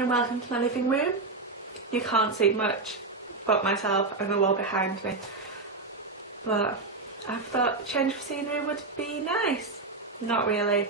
and welcome to my living room. You can't see much but myself and the wall behind me, but I thought change of scenery would be nice. Not really,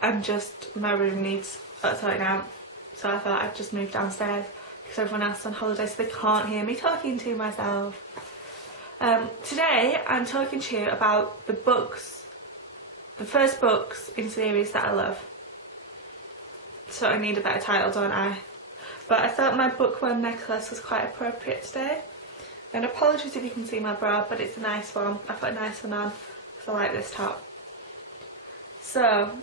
my room needs sorting out, so I thought I'd just move downstairs because everyone else is on holiday so they can't hear me talking to myself. Today I'm talking to you about the first books in series that I love. So I need a better title, don't I? But I thought my bookworm necklace was quite appropriate today. And apologies if you can see my bra, but it's a nice one. I put a nice one on because I like this top. So,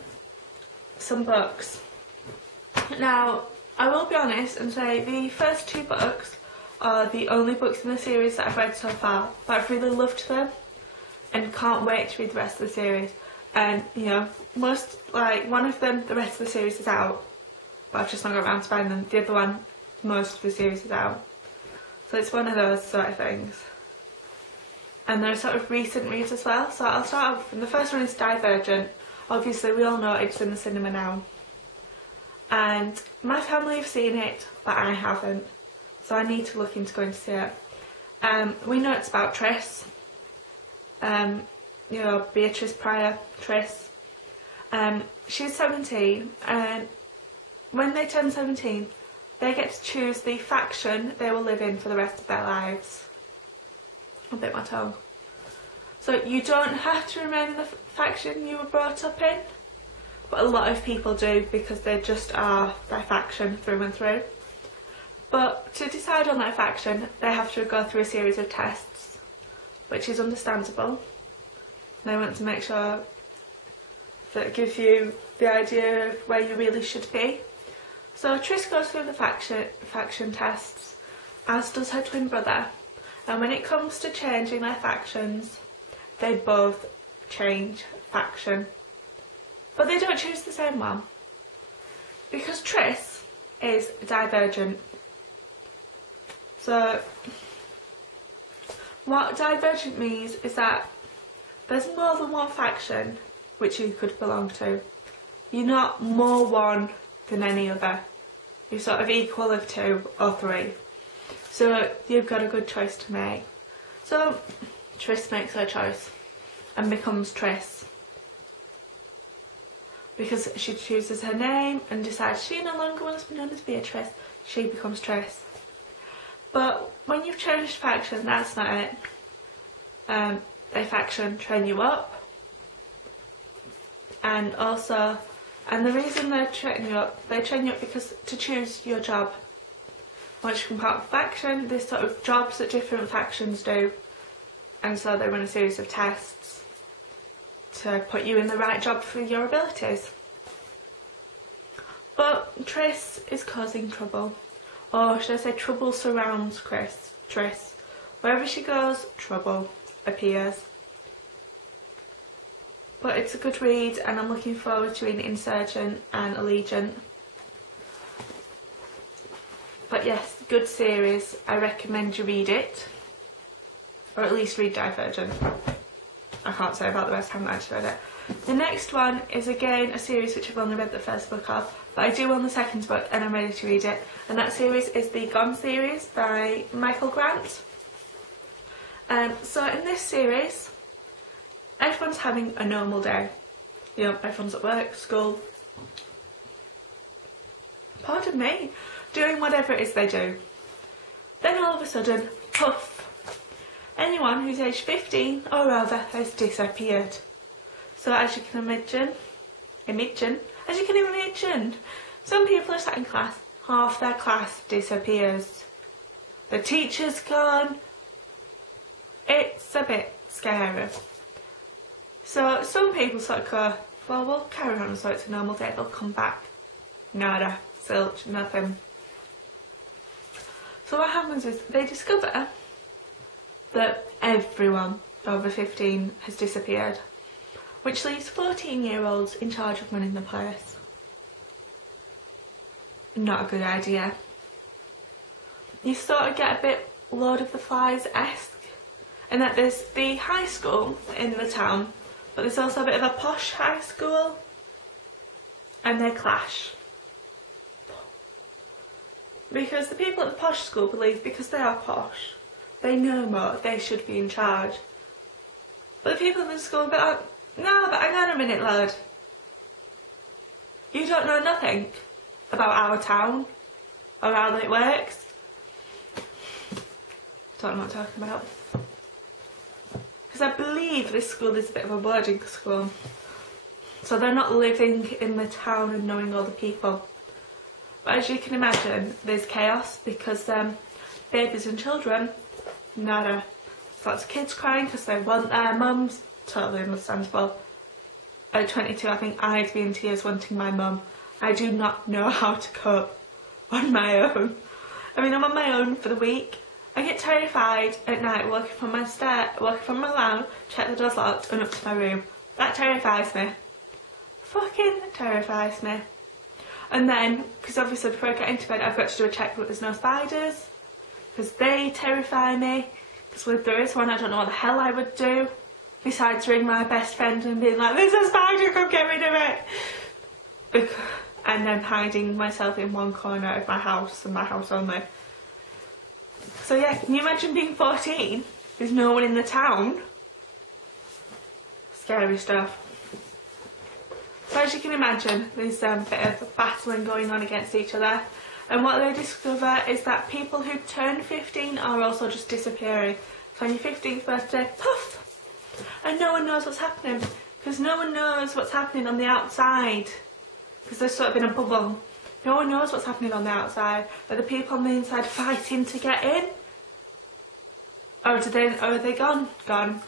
some books. Now, I will be honest and say the first two books are the only books in the series that I've read so far, but I've really loved them and can't wait to read the rest of the series. And you know, one of them, the rest of the series is out, but I've just not got around to buying them. The other one, most of the series is out. So it's one of those sort of things. And they're sort of recent reads as well. So I'll start off, and the first one is Divergent. Obviously we all know it's in the cinema now. And my family have seen it, but I haven't. So I need to look into going to see it. We know it's about Tris. You know, Beatrice Pryor, Tris. She's 17, and when they turn 17, they get to choose the faction they will live in for the rest of their lives. I'll bit my tongue. So you don't have to remain in the faction you were brought up in, but a lot of people do because they just are their faction through and through. But to decide on their faction, they have to go through a series of tests, which is understandable. They want to make sure that it gives you the idea of where you really should be. So Tris goes through the faction tests, as does her twin brother. And when it comes to changing their factions, they both change faction. But they don't choose the same one. Because Tris is Divergent. So what Divergent means is that there's more than one faction which you could belong to. You're not more one than any other. You're sort of equal of two or three. So you've got a good choice to make. So Tris makes her choice and becomes Tris. Because she chooses her name and decides she no longer wants to be known as Beatrice, she becomes Tris. But when you've changed faction, that's not it. They faction train you up, and the reason they train you up because to choose your job. Once you come part of a faction, there's sort of jobs that different factions do, and so they run a series of tests to put you in the right job for your abilities. But Tris is causing trouble, or should I say trouble surrounds Tris. Wherever she goes, trouble appears. But it's a good read, and I'm looking forward to reading Insurgent and Allegiant. But yes, good series. I recommend you read it, or at least read Divergent. I can't say about the rest, I haven't actually read it. The next one is again a series which I've only read the first book of, but I do own the second book and I'm ready to read it. And that series is the Gone series by Michael Grant. So in this series, everyone's having a normal day. You know, everyone's at work, school, pardon me, doing whatever it is they do. Then all of a sudden, poof, anyone who's aged 15 or over has disappeared. So as you can imagine, some people are sat in class, half their class disappears. The teacher's gone. It's a bit scary. So some people sort of go, well, we'll carry on so it's a normal day, they'll come back. Nada, zilch, nothing. So what happens is they discover that everyone over 15 has disappeared, which leaves 14-year-olds in charge of running the place. Not a good idea. You sort of get a bit Lord of the Flies-esque, in that there's the high school in the town, but there's also a bit of a posh high school, and they clash. Because the people at the posh school believe because they are posh, they know more, they should be in charge. But the people at the school go like, no, but hang on a minute, lad. You don't know nothing about our town or how it works. Don't know what I'm talking about. Because I believe this school is a bit of a boarding school. So they're not living in the town and knowing all the people. But as you can imagine, there's chaos because babies and children, nada. There's lots of kids crying because they want their mums. Totally understandable. At 22, I think I'd be in tears wanting my mum. I do not know how to cope on my own. I mean, I'm on my own for the week. I get terrified at night walking from my lounge, check the door's locked, and up to my room. That terrifies me. Fucking terrifies me. And then, because obviously before I get into bed, I've got to do a check that there's no spiders, because they terrify me. Because if there is one, I don't know what the hell I would do, besides ring my best friend and being like, there's a spider, come get rid of it. And then hiding myself in one corner of my house and my house only. So yeah, can you imagine being 14? There's no one in the town. Scary stuff. So as you can imagine, there's a bit of battling going on against each other. And what they discover is that people who turn 15 are also just disappearing. So on your 15th birthday, poof! And no one knows what's happening. Because no one knows what's happening on the outside. Because they're sort of in a bubble. No one knows what's happening on the outside. Are the people on the inside fighting to get in? Or are they gone? Gone.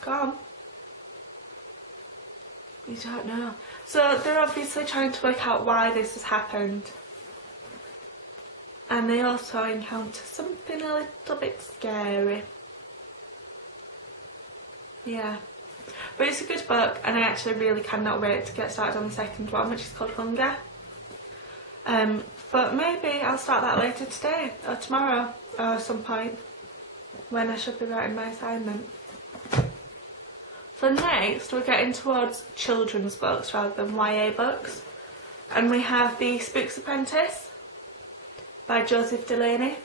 You don't know. So they're obviously trying to work out why this has happened. And they also encounter something a little bit scary. Yeah. But it's a good book, and I actually really cannot wait to get started on the second one, which is called Hunger. But maybe I'll start that later today, or tomorrow, or some point, when I should be writing my assignment. So next, we're getting towards children's books rather than YA books. And we have the Spooks Apprentice by Joseph Delaney.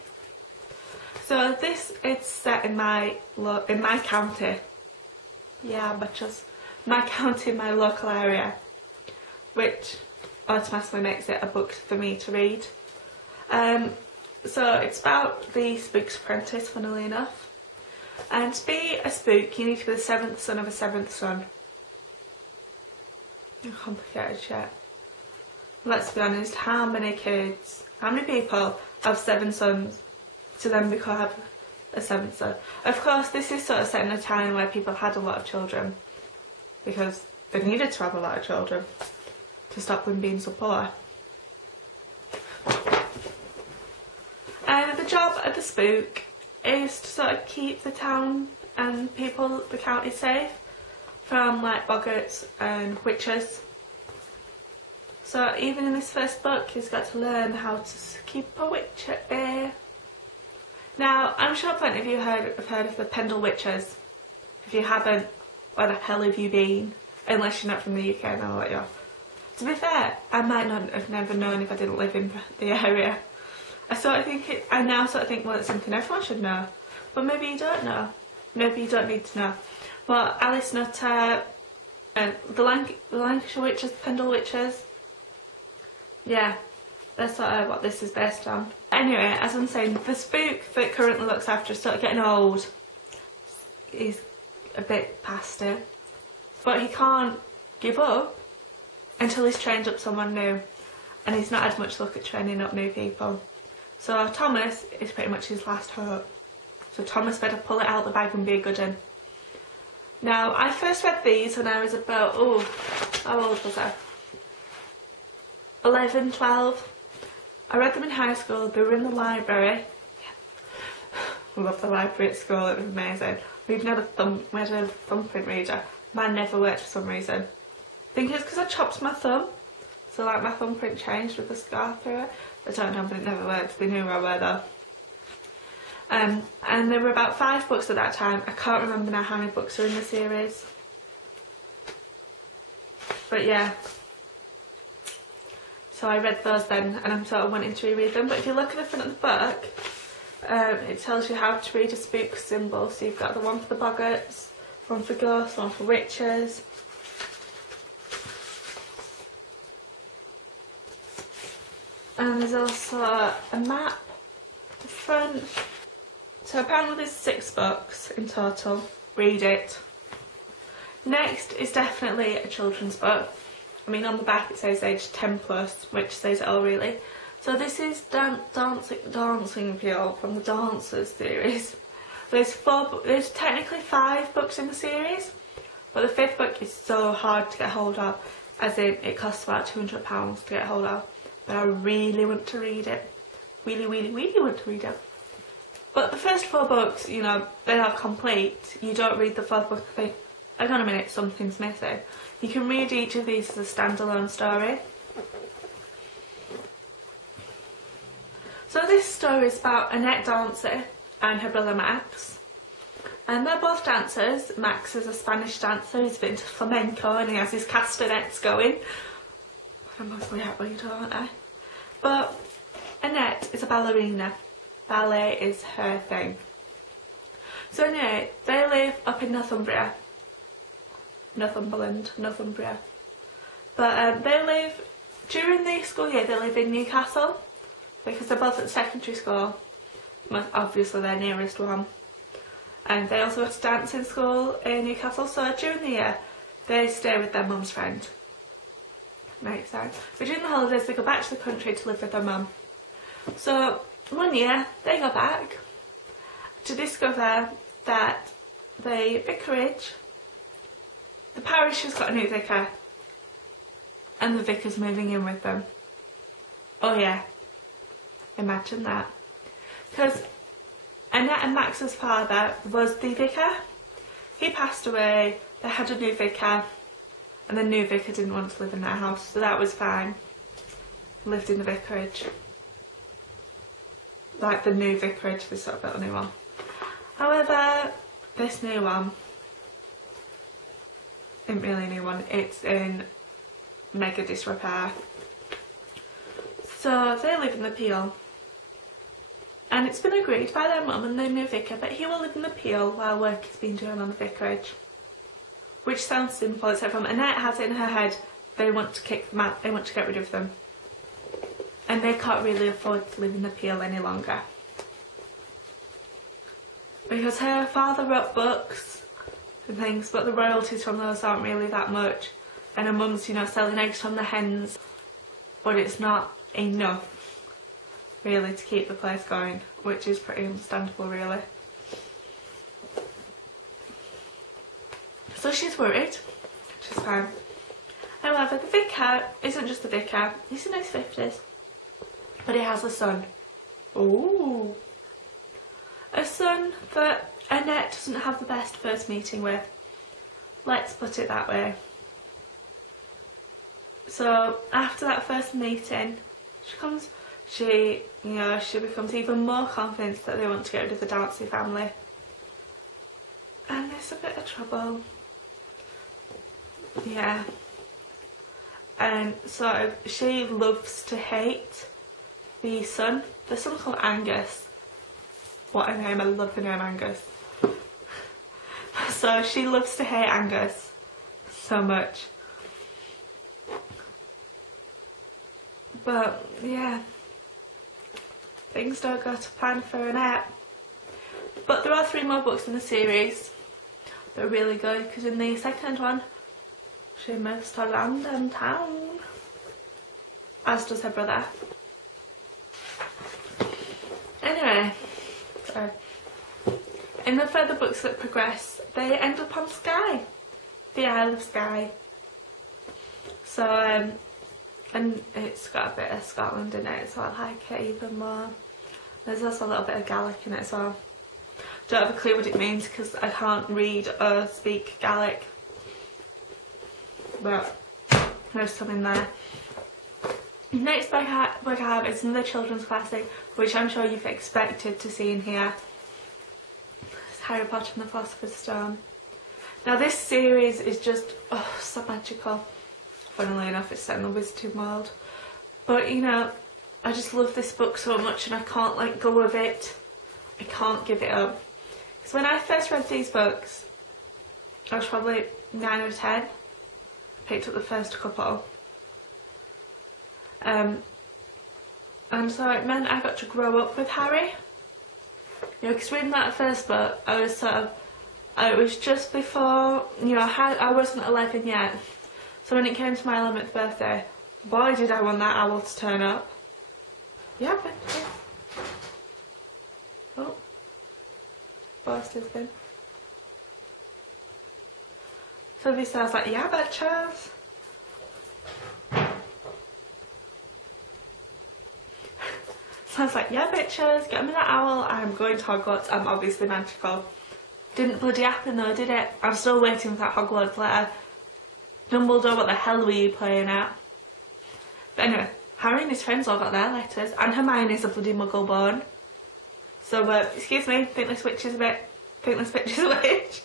So this is set in my county. Yeah, but just my county, my local area, which automatically makes it a book for me to read. So it's about the Spooks Apprentice, funnily enough. And to be a spook, you need to be the 7th son of a 7th son. Complicated shit. Let's be honest, how many people have 7 sons to then become a 7th son? Of course, this is sort of set in a time where people had a lot of children, because they needed to have a lot of children to stop them being so poor. And the job of the spook is to sort of keep the town and the county safe from like boggarts and witches. So even in this first book, he's got to learn how to keep a witch at bay. Now, I'm sure plenty of you have heard of the Pendle witches. If you haven't, where the hell have you been? Unless you're not from the UK, and I'll let you off. To be fair, I might not have never known if I didn't live in the area. I now sort of think, well, it's something everyone should know. But maybe you don't know. Maybe you don't need to know. Well, Alice Nutter, the Lancashire witches, the Pendle witches. Yeah, that's sort of what this is based on. Anyway, as I'm saying, the spook that currently looks after is sort of getting old. He's a bit past it. But he can't give up until he's trained up someone new. And he's not had much luck at training up new people. So Thomas is pretty much his last hope. So Thomas better pull it out the bag and be a good one. Now, I first read these when I was about, how old was I? 11, 12. I read them in high school. They were in the library. I love the library at school, it was amazing. We had a thumbprint reader. Mine never worked for some reason. I think it's because I chopped my thumb. So like my thumbprint changed with the scar through it. I don't know, but it never worked. They knew where I were though. And there were about 5 books at that time. I can't remember now how many books are in the series. But yeah. So I read those then, and I'm sort of wanting to reread them. But if you look at the front of the book, it tells you how to read a spook symbol. So you've got the one for the boggarts, one for ghosts, one for witches. And there's also a map at the front. So apparently there's 6 books in total. Read it. Next is definitely a children's book. I mean, on the back it says age 10 plus, which says it all really. So this is Dancing Peel from the Dancers series. There's technically 5 books in the series, but the 5th book is so hard to get hold of, as in it costs about £200 to get hold of. But I really want to read it. Really want to read it. But the first 4 books, you know, they are complete. You don't read the 4th book and think, hang on a minute, something's missing. You can read each of these as a standalone story. So this story is about Annette Dancer and her brother Max. And they're both dancers. Max is a Spanish dancer, he's been to flamenco and he has his castanets going. I'm mostly happy, aren't I? But Annette is a ballerina. Ballet is her thing. So anyway, they live up in Northumbria. Northumbria. But they live, during the school year, they live in Newcastle because they're both at secondary school. Obviously their nearest one. And they also go to dancing school in Newcastle, so during the year they stay with their mum's friend. Makes sense. But during the holidays they go back to the country to live with their mum. So one year they go back to discover that the vicarage, the parish has got a new vicar and the vicar's moving in with them. Oh yeah, imagine that. Because Annette and Max's father was the vicar. He passed away, they had a new vicar, and the new vicar didn't want to live in their house, so that was fine. Lived in the vicarage. Like the new vicarage, they sort of built a new one. However, this new one isn't really a new one, it's in mega disrepair. So they live in the Peel. And it's been agreed by their mum and the new vicar that he will live in the Peel while work is being done on the vicarage. Which sounds simple, except from Annette has it in her head they want to kick them out, they want to get rid of them. And they can't really afford to live in the Peel any longer. Because her father wrote books and things, but the royalties from those aren't really that much. And her mum's, you know, selling eggs from the hens, but it's not enough really to keep the place going, which is pretty understandable really. So she's worried, which is fine. However, the vicar isn't just the vicar, he's in his 50s, but he has a son. Ooh. A son that Annette doesn't have the best first meeting with. Let's put it that way. So after that first meeting, she becomes even more convinced that they want to get rid of the Dancy family. And there's a bit of trouble. Yeah. And so she loves to hate the son. The son called Angus. What a name, I love the name Angus. So she loves to hate Angus so much. But yeah, things don't go to plan for Annette. But there are 3 more books in the series. They're really good because in the second one she moves to London town, as does her brother. Anyway, so in the further books that progress, they end up on Skye, the Isle of Skye. So and it's got a bit of Scotland in it, so I like it even more. There's also a little bit of Gaelic in it as well. Don't have a clue what it means because I can't read or speak Gaelic, but there's some in there. Next book I have is another children's classic, which I'm sure you've expected to see in here. It's Harry Potter and the Philosopher's Stone. Now this series is just so magical. Funnily enough, it's set in the Wizarding world, But you know, I just love this book so much and I can't let go of it. I can't give it up. Because when I first read these books, I was probably 9 or 10. Picked up the first couple. And so it meant I got to grow up with Harry. You know, because reading that first book, I was sort of, it was just before, you know, I wasn't 11 yet. So when it came to my 11th birthday, boy did I want that owl to turn up. Yeah, but yeah. Oh, burst his bin. So obviously I was like, yeah, bitches. So I was like, yeah, bitches, get me that owl. I'm going to Hogwarts. I'm obviously magical. Didn't bloody happen though, did it? I'm still waiting for that Hogwarts letter. Dumbledore, what the hell were you playing at? But anyway, Harry and his friends all got their letters, and Hermione's a bloody muggle born. So, excuse me, think this witch is a witch.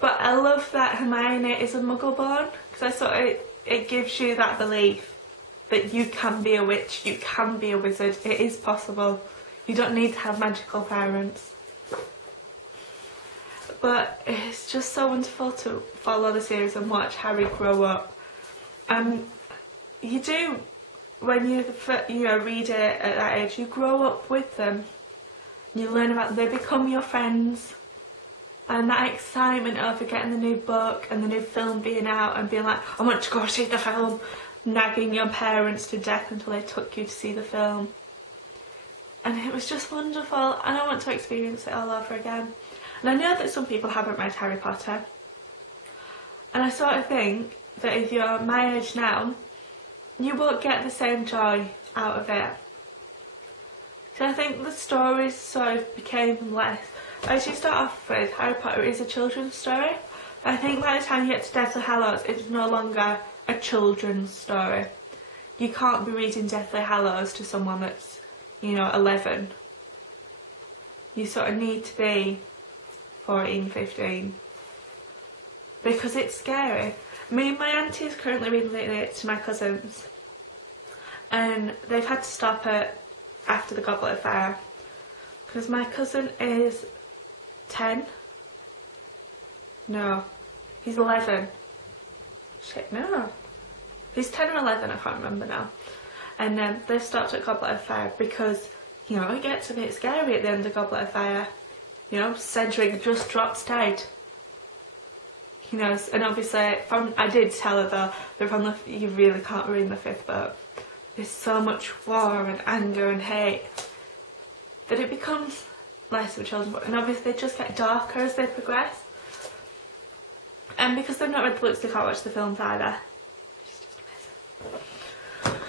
But I love that Hermione is a muggle born, because I thought it gives you that belief that you can be a witch, you can be a wizard, it is possible. You don't need to have magical parents. But it's just so wonderful to follow the series and watch Harry grow up. You do, when you read it at that age, you grow up with them. You learn about them, they become your friends. And that excitement over getting the new book and the new film being out and being like, I want to go see the film, nagging your parents to death until they took you to see the film. And it was just wonderful, and I want to experience it all over again. And I know that some people haven't read Harry Potter, and I sort of think that if you're my age now, you won't get the same joy out of it. So I think the stories sort of became less. As you start off with, Harry Potter is a children's story. I think by the time you get to Deathly Hallows, it's no longer a children's story. You can't be reading Deathly Hallows to someone that's, you know, 11. You sort of need to be 14, 15. Because it's scary. I mean, my auntie is currently reading it to my cousins. And they've had to stop it after the Goblet of Fire. Because my cousin is 10. No, he's 11. Shit, no. He's 10 or 11, I can't remember now. And they've stopped at Goblet of Fire because, you know, it gets a bit scary at the end of Goblet of Fire. You know, Cedric just drops dead. You know, and obviously, I did tell her though, that you really can't read the 5th book. There's so much war and anger and hate that it becomes less of a children's book. And obviously they just get darker as they progress. And because they've not read the books, they can't watch the films either. It's just amazing.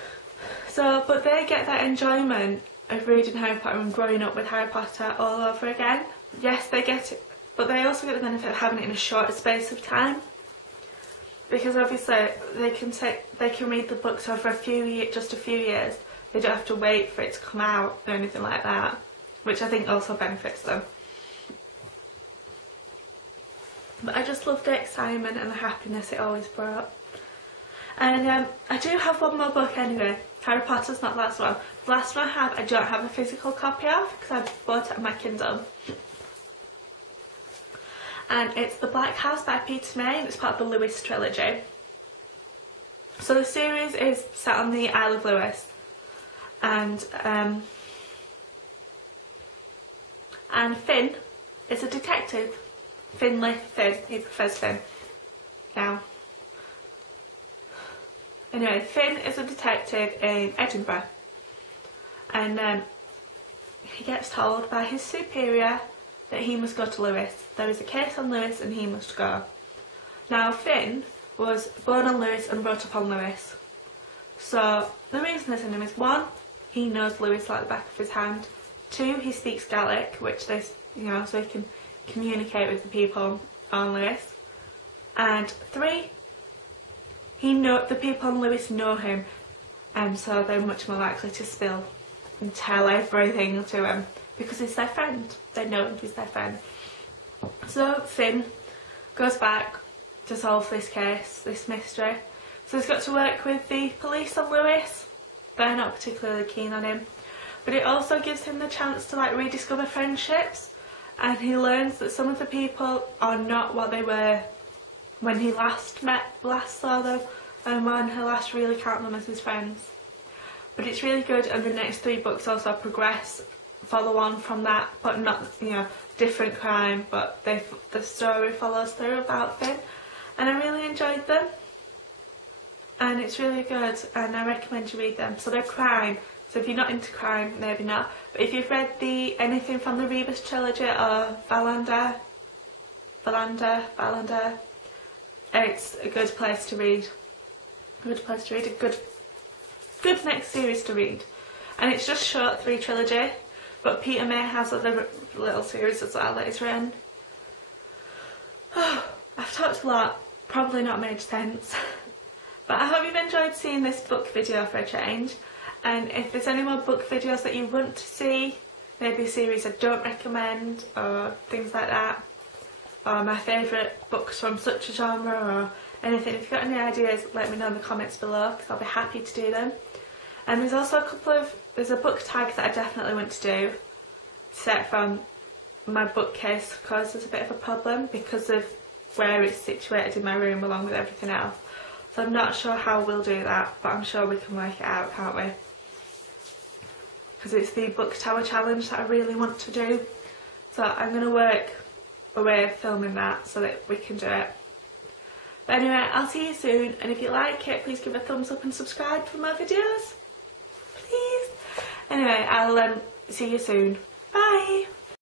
So, but they get that enjoyment of reading Harry Potter and growing up with Harry Potter all over again. Yes, they get it, but they also get the benefit of having it in a shorter space of time. Because obviously they can read the books over just a few years. They don't have to wait for it to come out or anything like that, which I think also benefits them. But I just love the excitement and the happiness it always brought. And I do have one more book anyway. Harry Potter's not the last one. The last one I don't have a physical copy of because I bought it on my Kindle. And it's The Black House by Peter May, and it's part of the Lewis Trilogy. So the series is set on the Isle of Lewis. And Finn is a detective. Finn, he prefers Finn. Now, anyway, Finn is a detective in Edinburgh. And he gets told by his superior that he must go to Lewis. There is a case on Lewis and he must go. Now, Finn was born on Lewis and brought up on Lewis. So the reason they send him is 1, he knows Lewis like the back of his hand. 2, he speaks Gaelic, which they, you know, so he can communicate with the people on Lewis. And 3, the people on Lewis know him, and so they're much more likely to spill and tell everything to him because he's their friend. They know him, he's their friend. So Finn goes back to solve this case, this mystery. So he's got to work with the police on Lewis. They're not particularly keen on him. But it also gives him the chance to like rediscover friendships, and he learns that some of the people are not what they were when he last saw them, and when he last really counted them as his friends. But it's really good, and the next 3 books also follow on from that, but not, you know, different crime, but the story follows through about Finn, and I really enjoyed them, and it's really good, and I recommend you read them. So they're crime, so if you're not into crime, maybe not, but if you've read anything from the Rebus trilogy or Valander, it's a good place to read. A good next series to read. And it's just short 3 trilogy, but Peter May has other little series as well that he's written. Oh, I've talked a lot, probably not made sense. But I hope you've enjoyed seeing this book video for a change. And if there's any more book videos that you want to see, maybe a series I don't recommend or things like that, or my favourite books from such a genre or anything, if you've got any ideas, let me know in the comments below, because I'll be happy to do them. And there's also there's a book tag that I definitely want to do, set from my bookcase, because there's a bit of a problem because of where it's situated in my room along with everything else. So I'm not sure how we'll do that, but I'm sure we can work it out, can't we? Because it's the book tower challenge that I really want to do. So I'm going to work a way of filming that so that we can do it. But anyway, I'll see you soon, and if you like it, please give a thumbs up and subscribe for more videos. Please. Anyway, I'll see you soon. Bye.